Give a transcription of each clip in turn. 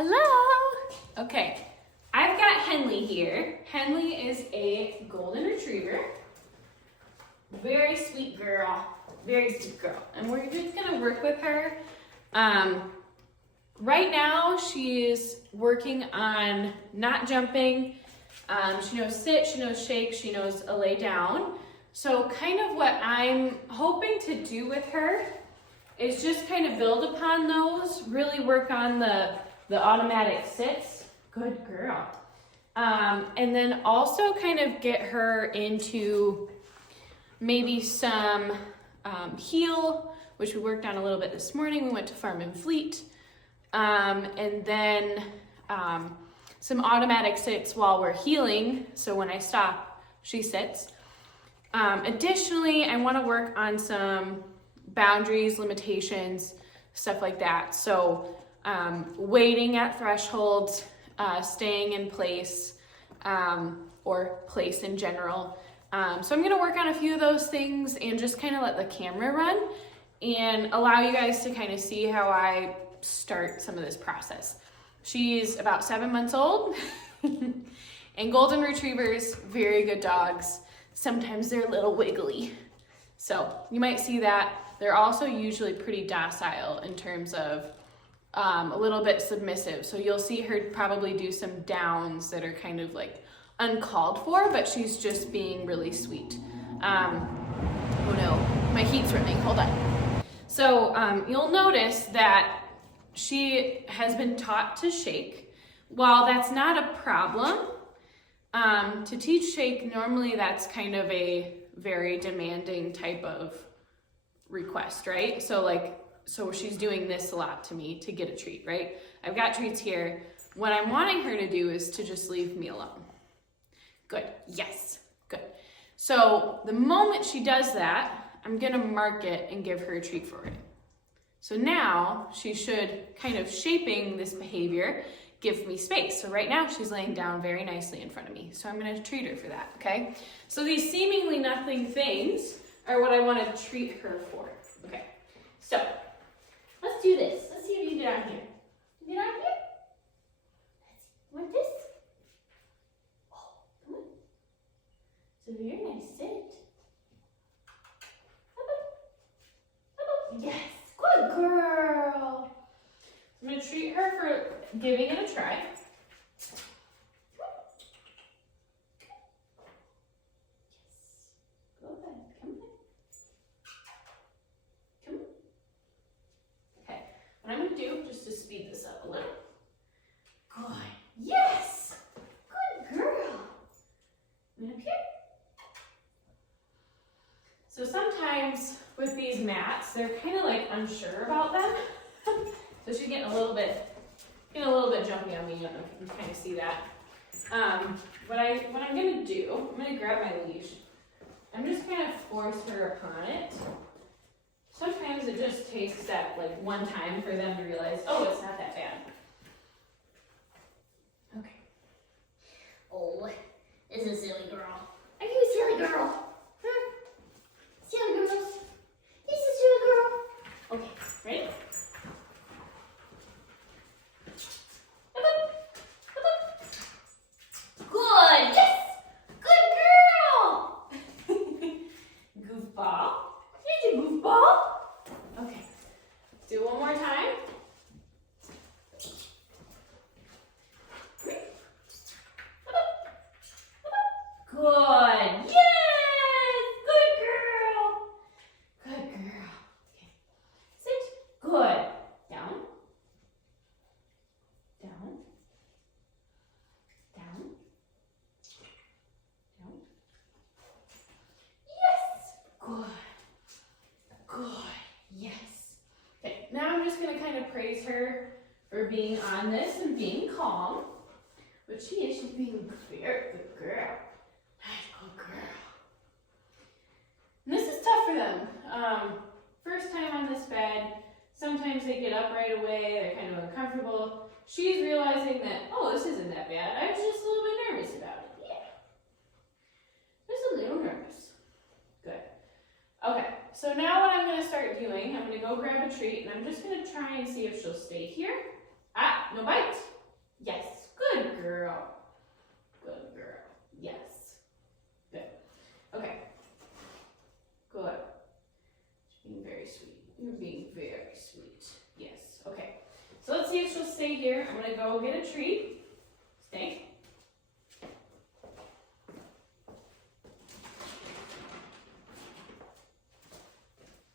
Hello! Okay, I've got Henley here. Henley is a golden retriever. Very sweet girl. Very sweet girl. And we're just gonna work with her. Right now, she's working on not jumping. She knows sit, she knows shake, she knows a lay down. So kind of what I'm hoping to do with her is just kind of build upon those, really work on the automatic sits. Good girl. And then also kind of get her into maybe some heel, which we worked on a little bit this morning. We went to Farm and Fleet. And then some automatic sits while we're healing. So when I stop, she sits. Additionally, I want to work on some boundaries, limitations, stuff like that. So waiting at thresholds, staying in place, or place in general. So I'm going to work on a few of those things and just kind of let the camera run and allow you guys to kind of see how I start some of this process. She's about 7 months old and golden retrievers, very good dogs. Sometimes they're a little wiggly. So you might see that. They're also usually pretty docile in terms of a little bit submissive. So you'll see her probably do some downs that are kind of like uncalled for, but she's just being really sweet. Oh no, my heat's running, hold on. So you'll notice that she has been taught to shake. While that's not a problem, to teach shake, normally that's kind of a very demanding type of request, right? So she's doing this a lot to me to get a treat, right? I've got treats here. What I'm wanting her to do is to just leave me alone. Good, yes, good. So the moment she does that, I'm gonna mark it and give her a treat for it. So now she should kind of shaping this behavior, give me space. So right now she's laying down very nicely in front of me. So I'm gonna treat her for that, okay? So these seemingly nothing things are what I wanna treat her for, okay? So let's do this. Let's see if you can get on here. You get on here? Let's see. You want this? Oh, come on. It's a very nice sit. Up, up. Up, up. Yes, good girl. I'm gonna treat her for giving it a try. Yes. Go ahead. Come on. Come on. Okay. What I'm gonna do, just to speed this up a little. Good. Yes! Good girl. And up here. So sometimes with these mats, they're kind of like unsure about them. So she's getting a little bit jumpy on me. I don't know if you can kind of see that. What I'm gonna do, I'm gonna grab my leash. I'm just gonna force her upon it. Sometimes it just takes that like one time for them to realize, oh, it's not that bad. Okay. Oh, this is a silly girl. Are you a silly girl? Huh? Silly girl. This is a silly girl. Okay, ready? Good. Yes. Good girl. Goofball. Here's your goofball. Okay, let's do it one more time. Good. Yes. Good girl. Good girl. Okay. Sit. Good. Down. Down. Down. Down. Yes. Good. Good. Yes. Okay. Now I'm just going to kind of praise her for being on this and being calm. But she is. She's being a very good girl. Nice good girl. And this is tough for them. First time on this bed, sometimes they get up right away, they're kind of uncomfortable. She's realizing that, oh, this isn't that bad. I was just a little bit nervous about it. Yeah. Just a little nervous. Good. Okay, so now what I'm going to start doing, I'm going to go grab a treat, and I'm just going to try and see if she'll stay here. Ah, no bites. see if she'll stay here. I'm gonna go get a treat. Stay.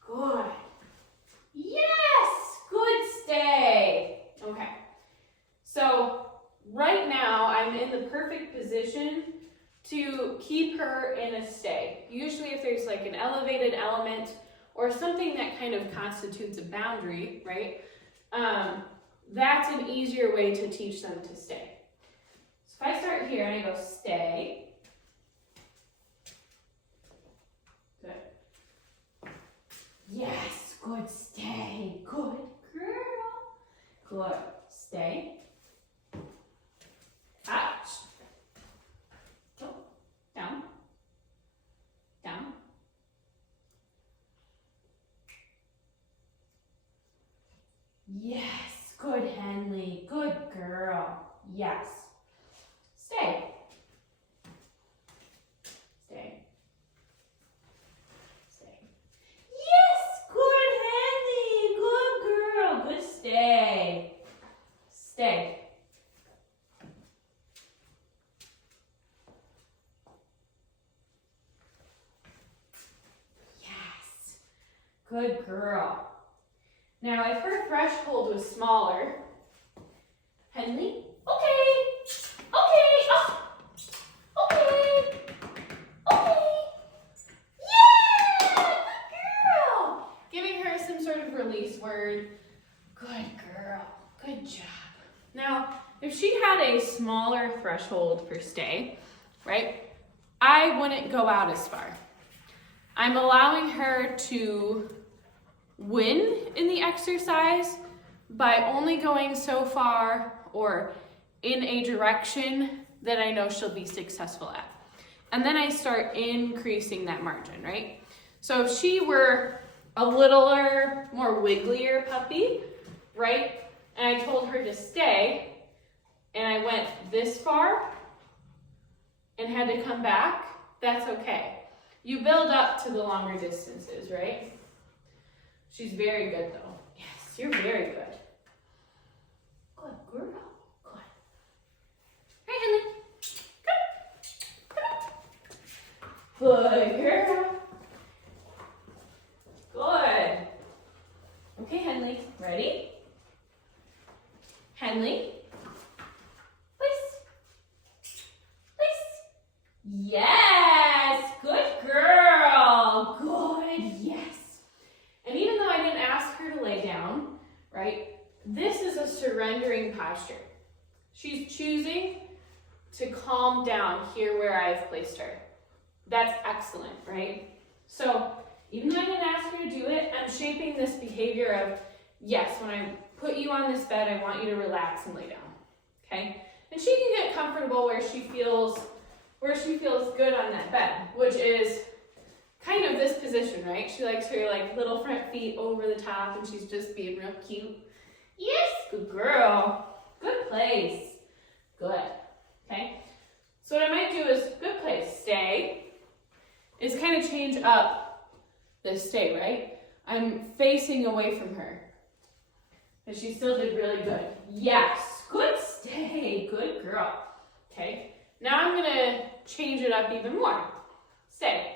Good. Yes, good, stay. Okay, so right now I'm in the perfect position to keep her in a stay. Usually if there's like an elevated element or something that kind of constitutes a boundary, right? That's an easier way to teach them to stay. So if I start here and I go stay. Good. Yes, good, stay. Good girl. Good, stay. Up. Go. Down. Down. Yes, good, Henley. Good girl. Yes. Stay. Stay. Stay. Yes, good, Henley. Good girl. Good, stay. Stay. Yes. Good girl. Now, if her threshold was smaller, Henley, okay, oh, okay, yeah, good girl. Giving her some sort of release word, good girl, good job. Now, if she had a smaller threshold for stay, right, I wouldn't go out as far. I'm allowing her to win in the exercise by only going so far or in a direction that I know she'll be successful at. And then I start increasing that margin, right? So if she were a littler, more wigglier puppy, right? And I told her to stay, and I went this far and had to come back, that's okay. You build up to the longer distances, right? She's very good though. Yes, you're very good. Good girl. Good. Hey, Henley. Come. Good girl. Good. Okay, Henley. Ready? Henley. Place. Place. Yes. Good girl. Good. Yes. And even though I didn't ask her to lay down, right, this is a surrendering posture. She's choosing to calm down here where I've placed her. That's excellent, right? So even though I didn't ask her to do it, I'm shaping this behavior of, yes, when I put you on this bed, I want you to relax and lay down, okay? And she can get comfortable where she feels good on that bed, which is kind of this position, right? She likes her like little front feet over the top and she's just being real cute. Yes, good girl. Good place. Good. Okay. So what I might do is good place, stay, is kind of change up this stay, right? I'm facing away from her. And she still did really good. Yes, good stay, good girl. Okay. Now I'm gonna change it up even more. Stay.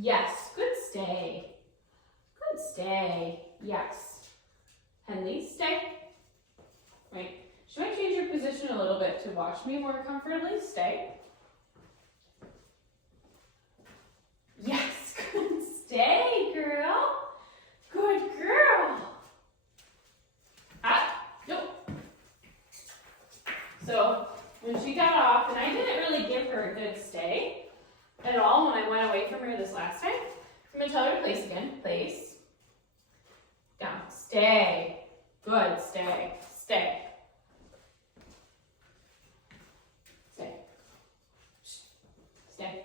Yes, good stay. Good stay. Yes. Henley, stay. Right. Should I change your position a little bit to watch me more comfortably? Stay. Yes, good stay, girl. Good girl. Up. Nope. So when she got off, and I didn't really give her a good stay at all when I went away from her this last time, I'm going to tell her to place again. Place. Down. Stay. Good. Stay. Stay. Stay. Stay.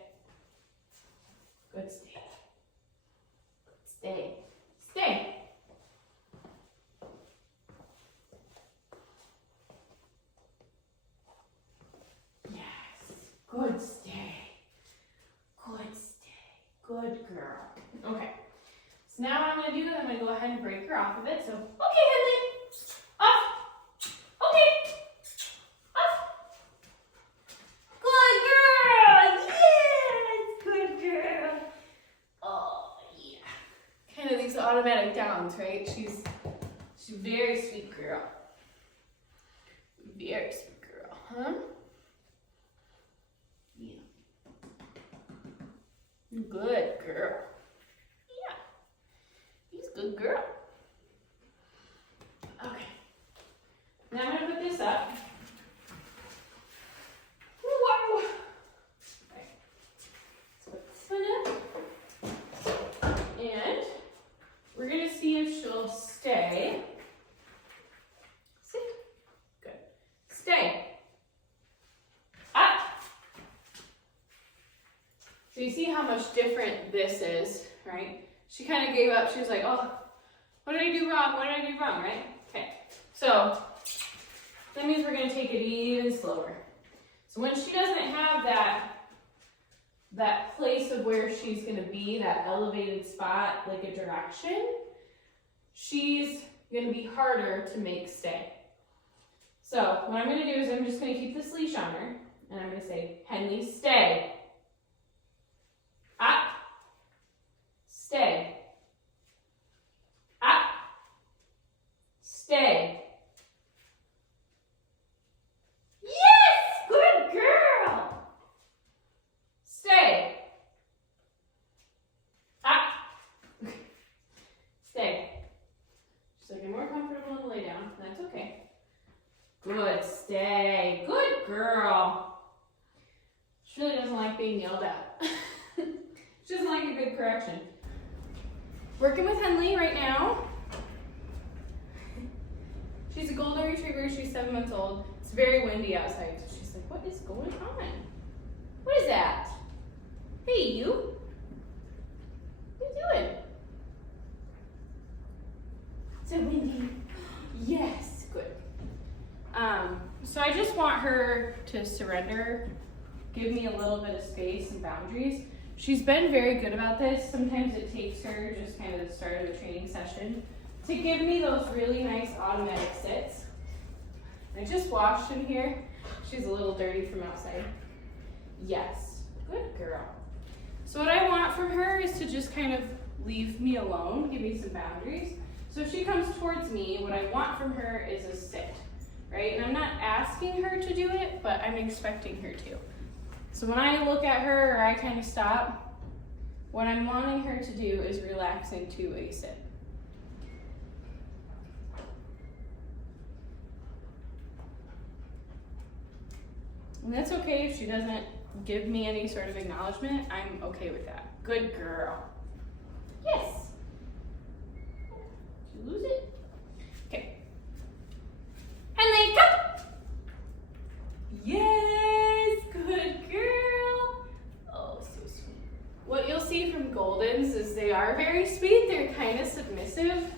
Good. Stay. Good. Stay. Stay. Yes. Good. Stay. Good. Stay. Good girl. Okay. So now what I'm gonna do is I'm gonna go ahead and break her off of it. So, okay, Henley, off. Okay, off. Good girl. Yes, good girl. Oh yeah. Kind of these automatic downs, right? She's a very sweet girl. Very sweet girl, huh? Yeah. Good girl. Yeah. He's a good girl. Okay. Now I'm going to put this up. Whoa! Okay. Let's put this one up. And we're going to see if she'll stay. Sit. Good. Stay. Up. So you see how much different this is, right? She kind of gave up. She was like, oh, what did I do wrong? What did I do wrong, right? Okay. So that means we're going to take it even slower. So when she doesn't have that place of where she's going to be, that elevated spot, like a direction, she's going to be harder to make stay. So what I'm going to do is I'm just going to keep this leash on her, and I'm going to say, Henley, stay. Up. Stay. Up. Stay. Yes! Good girl! Stay. Up. Stay. She's like, I'm more comfortable to lay down. That's okay. Good. Stay. Good girl. She really doesn't like being yelled at. She doesn't like a good correction. Working with Henley right now. She's a golden retriever. She's 7 months old. It's very windy outside. So she's like, what is going on? What is that? Hey, you. What are you doing? Is it windy? Yes, good. So I just want her to surrender, give me a little bit of space and boundaries. She's been very good about this. Sometimes it takes her just kind of the start of the training session to give me those really nice automatic sits. I just washed him here. She's a little dirty from outside. Yes, good girl. So what I want from her is to just kind of leave me alone, give me some boundaries. So if she comes towards me, what I want from her is a sit, right? And I'm not asking her to do it, but I'm expecting her to. So when I look at her or I kind of stop, what I'm wanting her to do is relax into a sit. And that's okay if she doesn't give me any sort of acknowledgement. I'm okay with that. Good girl. Yes. Did you lose it? Okay. Henley, come. Yes, good girl. Oh, so sweet. What you'll see from Goldens is they are very sweet. They're kind of submissive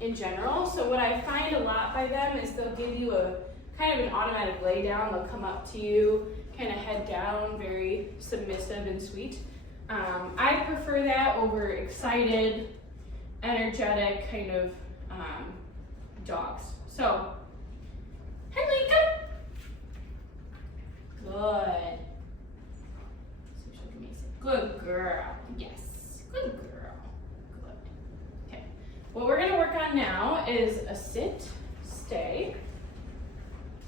in general. So what I find a lot by them is they'll give you a kind of an automatic lay down. They'll come up to you, kind of head down, very submissive and sweet. I prefer that over excited, energetic kind of dogs. So, Henley, come. Good. So she'll give me a sit. Good girl. Yes. Good girl. Good. Okay. What we're going to work on now is a sit, stay.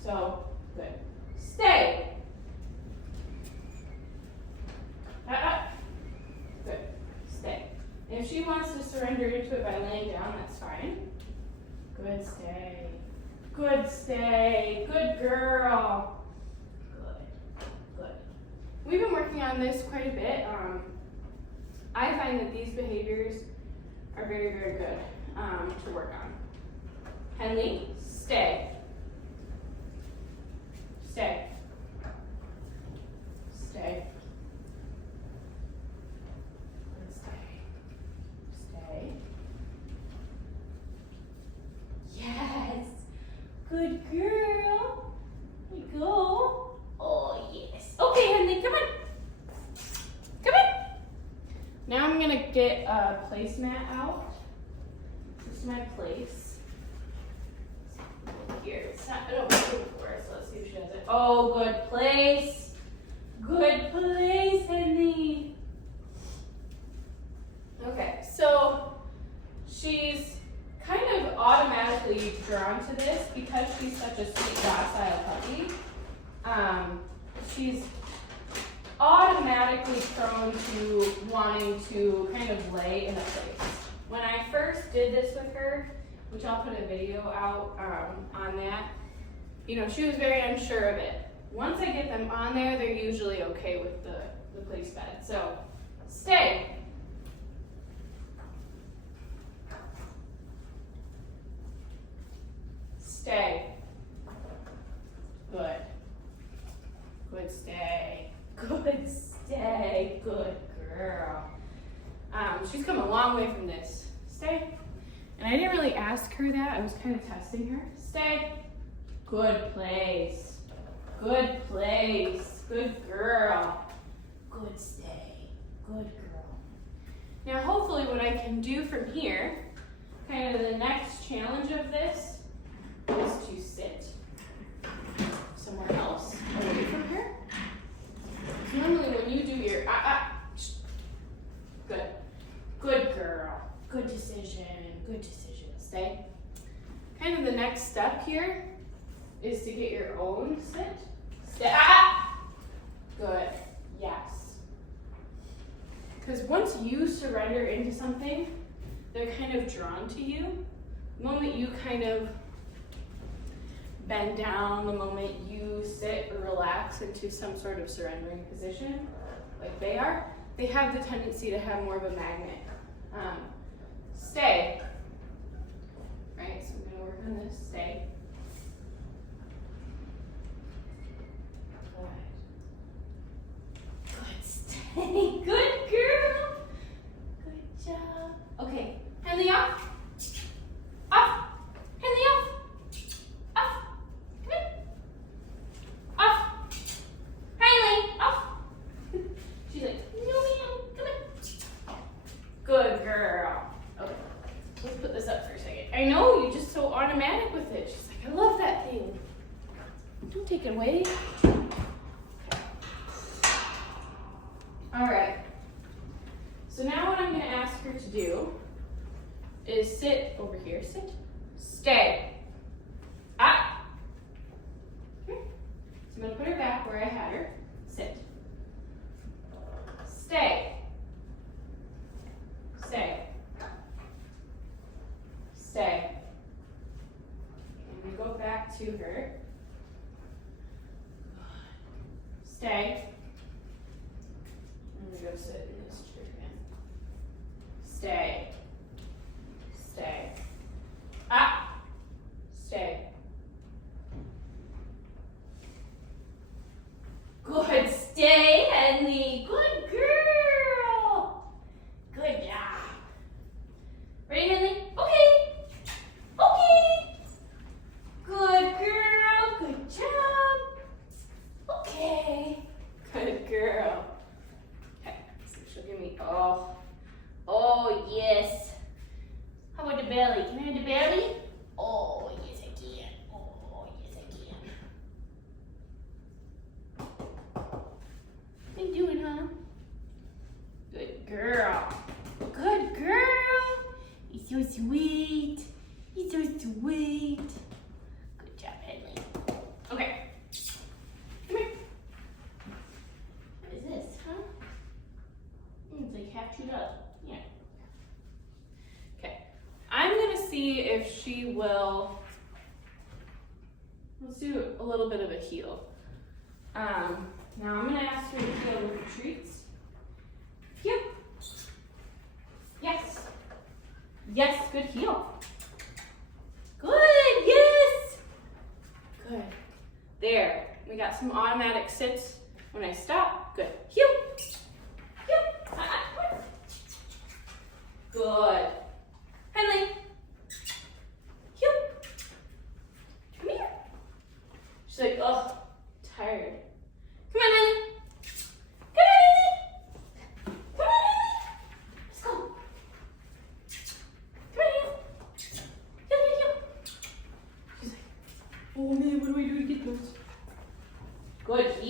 So, good. Stay. Good. Stay. And if she wants to surrender into it by laying down, that's fine. Good. Stay. Good. Stay. Good girl. Good. Good. We've been working on this quite a bit. I find that these behaviors are very, very good to work on. Henley, stay. Stay. Stay. Stay. Stay. Yes. Good girl. Here you go. Oh, yes. Okay, Henley, come on. Come on. Now I'm going to get a placemat out. This is my place. Here, it's not, I don't know before, so let's see if she does it. Oh, good place. Good place, Henley. Okay, so she's kind of automatically drawn to this because she's such a sweet, docile puppy. She's automatically prone to wanting to kind of lay in a place. When I first did this with her, which I'll put a video out on that, you know, she was very unsure of it. Once I get them on there, they're usually okay with the place bed. So, stay. Stay. Good. Good stay. Good stay. Good girl. She's come a long way from this. Stay. And I didn't really ask her that. I was kind of testing her. Stay. Good place. Good place. Good girl. Good stay. Good girl. Now hopefully what I can do from here, kind of the next challenge of this, is to sit somewhere else away from her. Normally when you do your good. Good girl. Good decision. Good decision. Stay. Kind of the next step here is to get your own sit. Stay. Good. Yes. Because once you surrender into something, they're kind of drawn to you. The moment you kind of bend down, the moment you sit or relax into some sort of surrendering position, like they are, they have the tendency to have more of a magnet. Stay. Right, so I'm gonna work on this. Stay. Good. Good stay. Good girl. Good job. Okay, Henley off. Off. Henley off. Off. Come in. Off. Henley off. She's like, no ma'am, come in. Good girl. Okay, let's put this up for a second. I know, you're just so automatic with it. She's like, I love that thing. Don't take it away. All right. So now what I'm going to ask her to do is sit over here. Sit. Stay. Ah. So I'm going to put her back where I had her. Sit. Stay. Stay. Stay. And we go back to her. Stay. I'm gonna go sit in this chair again. Stay. Stay. Ah. Stay. Good. Stay, Henley. Good girl. Good job. Ready, Henley? Okay. Okay. Good girl. Good job. Okay. Good girl. Okay. So she'll give me. Oh. Oh yes. How about the belly? Can I have the belly? Oh yes I can. Oh yes I can. What are you doing, huh? Good girl. Good girl. You're so sweet. You're so sweet. Good job, Henley. Okay. Come here. What is this, huh? It's like half chewed up. Yeah. Okay. I'm going to see if she will. Let's do a little bit of a heel. Now I'm going to ask her to heel with the treats. Heel. Yes. Yes, good heel. Good, yes. Good. There. We got some automatic sits when I stop. Good. Heel. Heel. Good. Henley. Heel. Come here. She's like, oh, tired. Come on, Henley. Come on, Henley. Come on, Henley. Let's go.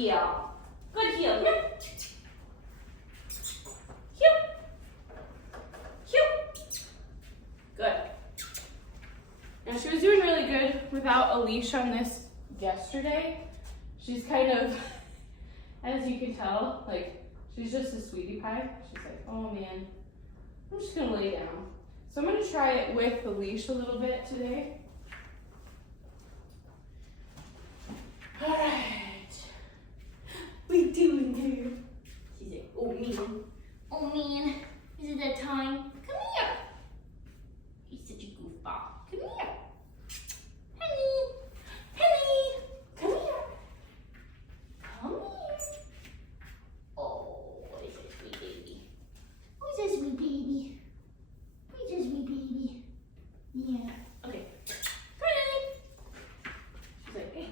heel. Good heel. Come here. Heel. Heel. Good. Now she was doing really good without a leash on this yesterday. She's kind of, as you can tell, like, she's just a sweetie pie. She's like, oh man, I'm just gonna lay down. So I'm gonna try it with the leash a little bit today. All right. We doing here? She's like, oh man. Oh man, is it that time? Come here. You're such a goofball. Come here. Honey. Honey. Come here. Come here. Oh, what is that sweet baby? Who's that sweet baby? Who's that sweet baby? Yeah. Okay. Come here, honey. She's like, hey.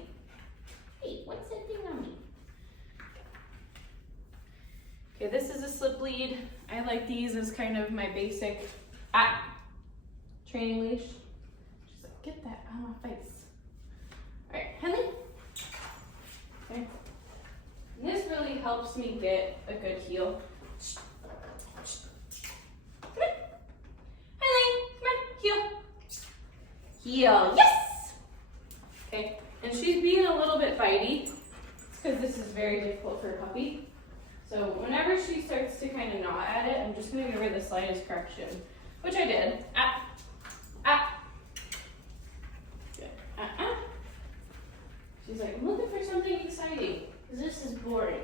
Hey, what's that thing on me? Okay, this is a slip lead. I like these as kind of my basic training leash. She's like, get that out of my face. All right, Henley. Okay. And this really helps me get a good heel. Come here. Henley, come on, heel. Heel, yes! Okay, and she's being a little bit bitey. It's because this is very difficult for a puppy. So whenever she starts to kind of gnaw at it, I'm just going to give her the slightest correction, which I did. Good. She's like, I'm looking for something exciting, because this is boring.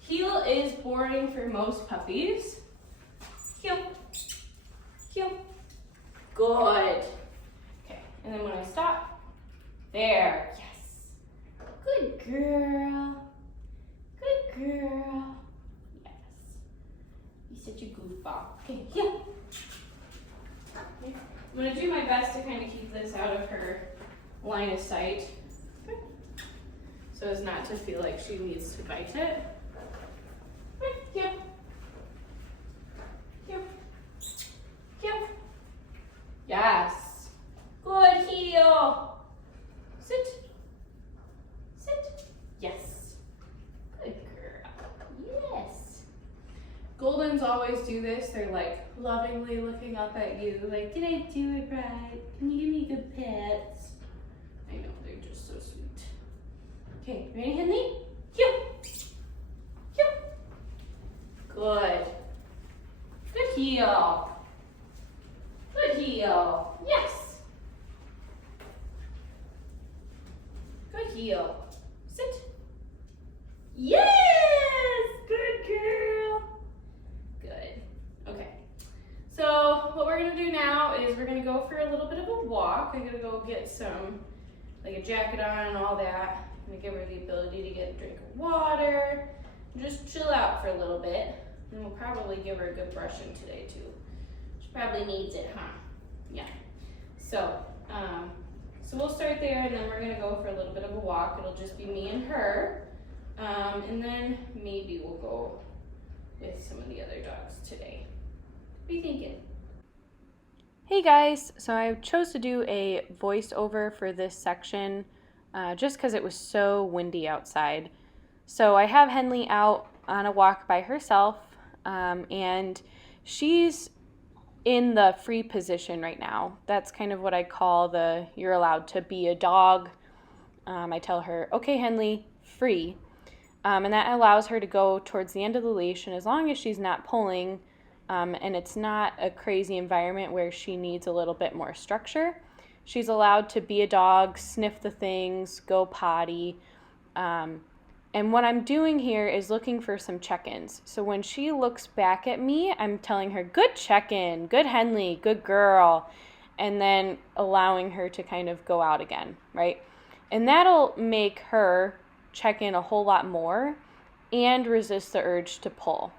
Heel is boring for most puppies. Heel. Heel. Good. Okay, and then when I stop, there. Yes. Good girl. Good girl. You're such a goofball. Okay, heel. Okay. I'm going to do my best to kind of keep this out of her line of sight. Okay. So as not to feel like she needs to bite it. Okay, heel. Heel. Heel. Yes. Good heel. Sit. Sit. Yes. Good girl. Yes. Goldens always do this. They're like lovingly looking up at you, like, did I do it right? Can you give me good pets? I know, they're just so sweet. Okay, ready, Henley? Heel. Heel. Good. Good heel. Good heel. Yes. Good heel. Sit. Yes! Good girl. Good. Okay. So what we're gonna do now is we're gonna go for a little bit of a walk. I'm gonna go get some, like a jacket on and all that. I'm gonna give her the ability to get a drink of water. Just chill out for a little bit. And we'll probably give her a good brushing today too. She probably needs it, huh? Yeah. So we'll start there, and then we're gonna go for a little bit of a walk. It'll just be me and her. And then maybe we'll go with some of the other dogs today. What are you thinking? Hey guys, so I chose to do a voiceover for this section just because it was so windy outside. So I have Henley out on a walk by herself, and she's in the free position right now. That's kind of what I call the you're allowed to be a dog. I tell her, okay, Henley, free. And that allows her to go towards the end of the leash, and as long as she's not pulling, and it's not a crazy environment where she needs a little bit more structure, she's allowed to be a dog, sniff the things, go potty. And what I'm doing here is looking for some check-ins. So when she looks back at me, I'm telling her, good check-in, good Henley, good girl, and then allowing her to kind of go out again, right? And that'll make her check in a whole lot more and resist the urge to pull.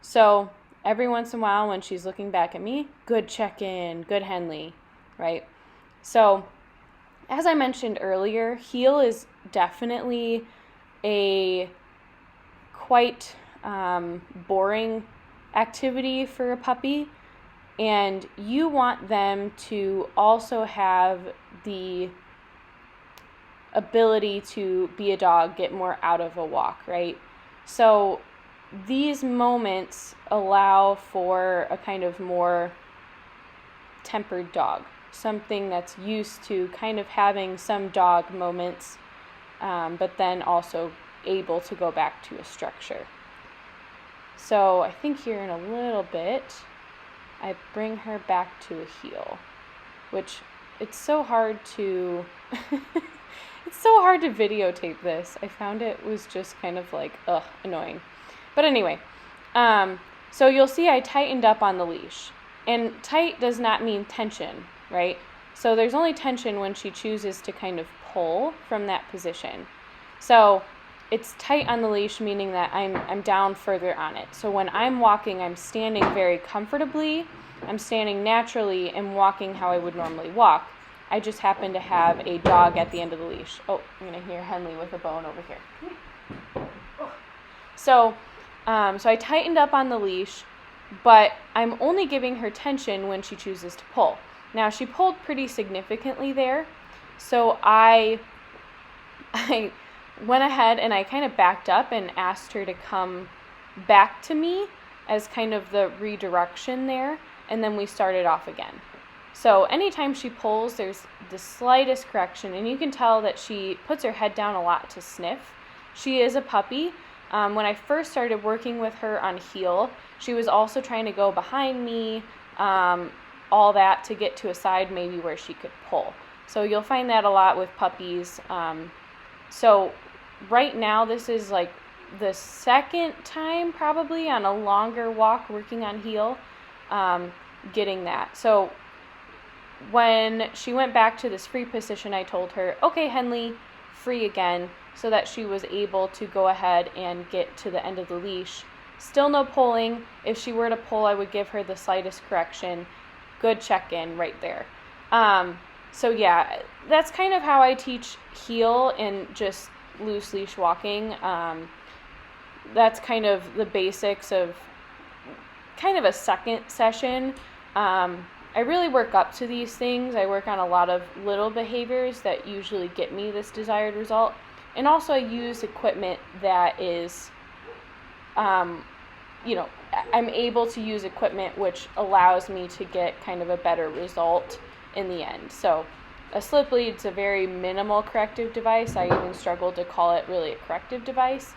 So every once in a while when she's looking back at me, good check-in, good Henley, right? So as I mentioned earlier, heel is definitely a quite boring activity for a puppy, and you want them to also have the ability to be a dog get more out of a walk, right? So these moments allow for a kind of more tempered dog, something that's used to kind of having some dog moments, but then also able to go back to a structure. So I think here in a little bit, I bring her back to a heel, which it's so hard to, it's so hard to videotape this. I found it was just kind of like, annoying. But anyway, so you'll see I tightened up on the leash. And tight does not mean tension, right? So there's only tension when she chooses to kind of pull from that position. So it's tight on the leash, meaning that I'm down further on it. So when I'm walking, I'm standing very comfortably, I'm standing naturally and walking how I would normally walk. I just happen to have a dog at the end of the leash. Oh, I'm going to hear Henley with a bone over here. So I tightened up on the leash, but I'm only giving her tension when she chooses to pull. Now, she pulled pretty significantly there, so I went ahead and I kind of backed up and asked her to come back to me as kind of the redirection there, and then we started off again. So anytime she pulls, there's the slightest correction, and you can tell that she puts her head down a lot to sniff. She is a puppy. When I first started working with her on heel, she was also trying to go behind me, all that to get to a side maybe where she could pull. So you'll find that a lot with puppies. So right now, this is like the second time probably on a longer walk working on heel, getting that. So when she went back to this free position, I told her, okay, Henley, free again, so that she was able to go ahead and get to the end of the leash. Still no pulling. If she were to pull, I would give her the slightest correction. Good check-in right there. So yeah, that's kind of how I teach heel and just loose leash walking. That's kind of the basics of kind of a second session. I really work up to these things. I work on a lot of little behaviors that usually get me this desired result. And also I use equipment that is, I'm able to use equipment which allows me to get kind of a better result in the end. So a slip lead's a very minimal corrective device. I even struggle to call it really a corrective device.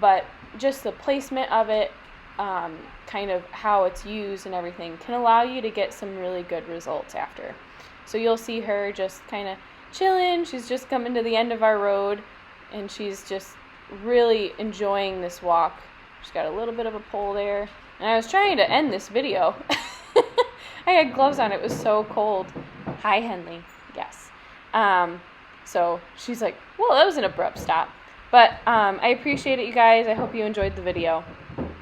But just the placement of it, kind of how it's used and everything can allow you to get some really good results after. So you'll see her just kind of chilling. She's just coming to the end of our road and she's just really enjoying this walk. She's got a little bit of a pull there. And I was trying to end this video. I had gloves on. It was so cold. Hi, Henley. Yes. So she's like, well, that was an abrupt stop. But I appreciate it, you guys. I hope you enjoyed the video.